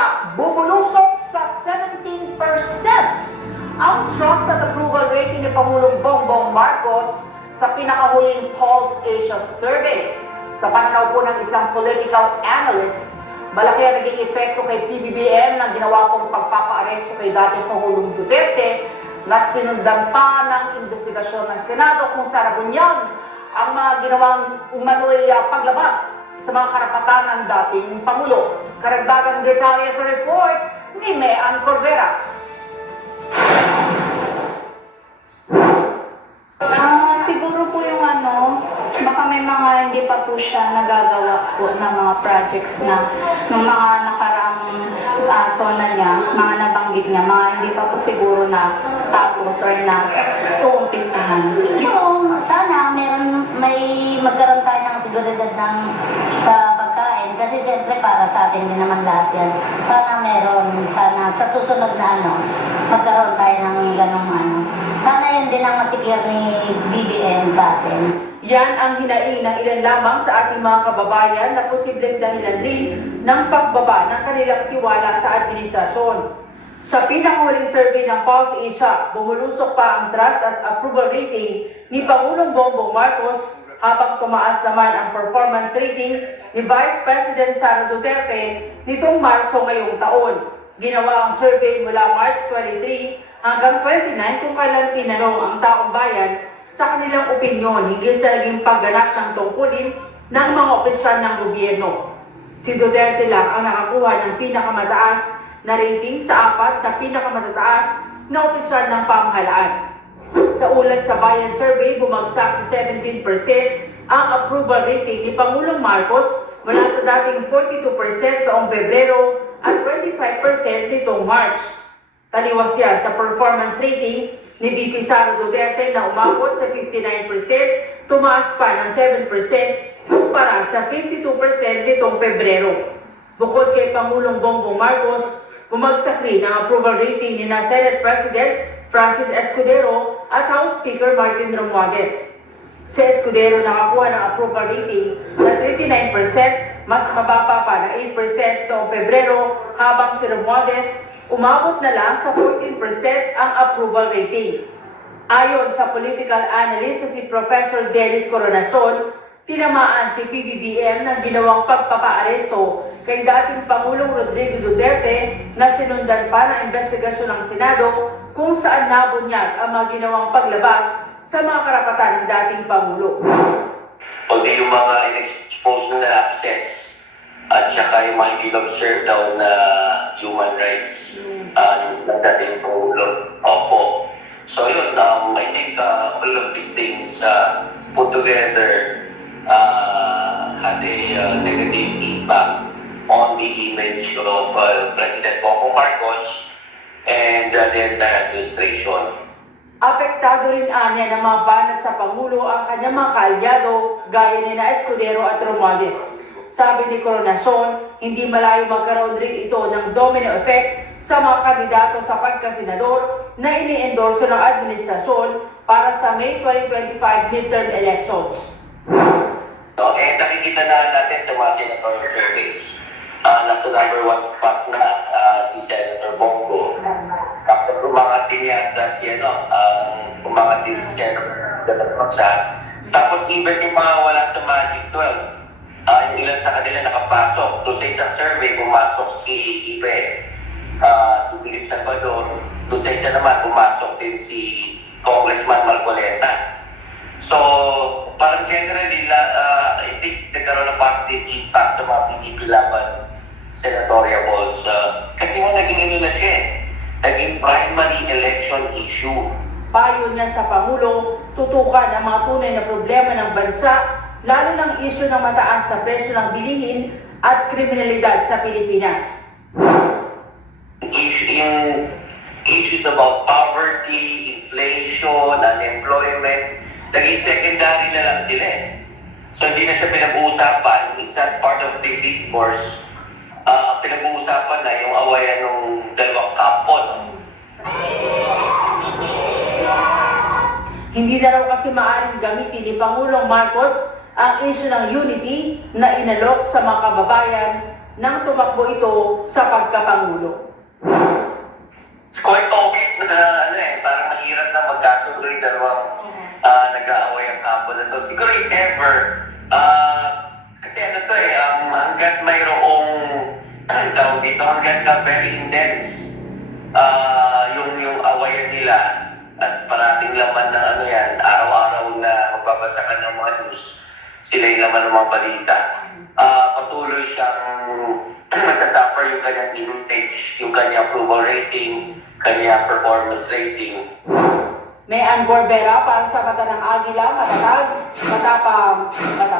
na bumulusok sa 17% ang trust at approval rating ni Pangulong Bongbong Marcos sa pinakahuling Pulse Asia Survey. Sa pananaw po ng isang political analyst, malaki ang naging epekto kay PBBM ng ginawa pong pagpapaaresto kay dating Pangulong Duterte na sinundan pa ng investigasyon ng Senado kung saan nabunyag ang mga ginawang umano'y paglabag sa mga karapatan ng dating Pangulo. Karagdagang detalye sa report ni Mean Corvera. Siguro po yung baka may mga hindi pa po siya nagagawa po ng mga projects na ng mga nakarang zona niya, mga nabanggit niya, mga hindi pa po siguro na tapos or na uumpisahan. Yung sana may magkaroon tayo ng seguridad sa pagkain kasi siyempre para sa atin din naman lahat yan. Sana sa susunod na magkaroon tayo ng ganong Sana yun din ang masikir ni BBM sa atin. Yan ang hinaing ng ilan lamang sa ating mga kababayan na posibleng dahilan din ng pagbaba ng kanilang tiwala sa administrasyon. Sa pinakahuling survey ng Pulse Asia, bumulusok pa ang trust at approval rating ni Pangulong Bongbong Marcos habang tumaas naman ang performance rating ni Vice President Sara Duterte nitong Marso ngayong taon. Ginawa ang survey mula March 23 hanggang 29 kung kailan tinanong ang taong bayan sa kanilang opinyon hinggil sa naging pagganap ng tungkulin ng mga opisyal ng gobyerno. Si Duterte lang ang nakakuha ng pinakamataas na rating sa apat na pinakamataas na opisyal ng pamahalaan. Sa ulat sa Bayan Survey, bumagsak sa 17% ang approval rating ni Pangulong Marcos mula sa dating 42% noong Pebrero at 25% nitong March. Taliwas yan sa performance rating ni VP Sara Duterte na umabot sa 59%, tumaas pa ng 7% kumpara sa 52% nitong Pebrero. Bukod kay Pangulong Bongbong Marcos, bumagsak rin ang approval rating ni Senate President Francis Escudero at House Speaker Martin Romualdez. Si Escudero nakakuha ng approval rating na 39%, mas mababa pa na 8% noong Pebrero, habang si Romualdez umabot na lang sa 14% ang approval rating. Ayon sa political analyst na si Professor Dennis Coronacion, tinamaan si PBBM ng ginawang pagpapaaresto kay dating Pangulong Rodrigo Duterte na sinundan pa ng investigasyon ng Senado kung saan nabunyag ang mga ginawang paglabag sa mga karapatan ng dating Pangulo. Pwede yung mga in-expose na access at saka yung mga in-observe daw na human rights ng dating Pangulo. Opo. So yun, I think all of these things put together had a negative impact on the image of President Bongbong Marcos and the entire administration. Apektado rin anya ng mga banat sa Pangulo ang kanyang mga kaalyado gaya ni Escudero at Romualdez. Sabi ni Coronacion, hindi malayo magkaroon rin ito ng domino effect sa mga kandidato sa pagkasenador na ini-endorso ng administrasyon para sa May 2025 midterm elections. Nakikita na natin sa mga senatorial surveys. Nasa number 1 spot na si Senator Bongo. Tapos umangat din yata umangat din si Senator Rosa. Tapos even yung mga wala sa Magic 12, yung ilan sa kanila nakapasok. So sa isang survey, pumasok si Ibe, si Philip Salvador. So sa isa naman, pumasok din si Congressman Marcoleta. So parang generally, I think nagkaroon ng positive impact sa mga PDP laban senatorial balls. Kasi nga naging na siya naging primary election issue. Payo niya sa Pangulo, tutukan ang mga tunay na problema ng bansa, lalo ng isyu ng mataas na presyo ng bilihin at kriminalidad sa Pilipinas. Yung issues about poverty, inflation, unemployment, naging secondary na lang sila eh. So hindi na siya pinag-uusapan. It's not part of the discourse. Pinag-uusapan na yung awayan ng dalawang kampo. Hindi na raw kasi maaaring gamitin ni Pangulong Marcos ang issue ng unity na inalok sa mga kababayan nang tumakbo ito sa pagkapangulo. It's quite obvious na parang mahirap na magkasundo yung dalawang nag-aaway ang kampo na to. Siguro if ever, kasi hanggat mayroong tawag dito, hanggat na very intense yung awayan nila at parating laman ng araw-araw na magbabasa ka ng mga news, sila yung laman ng mga balita. Patuloy siyang masataffer yung kanyang image, yung kanyang approval rating, kanyang performance rating. May Ann Corbera para sa Mata ng Agila, matatag, matapang, matapang.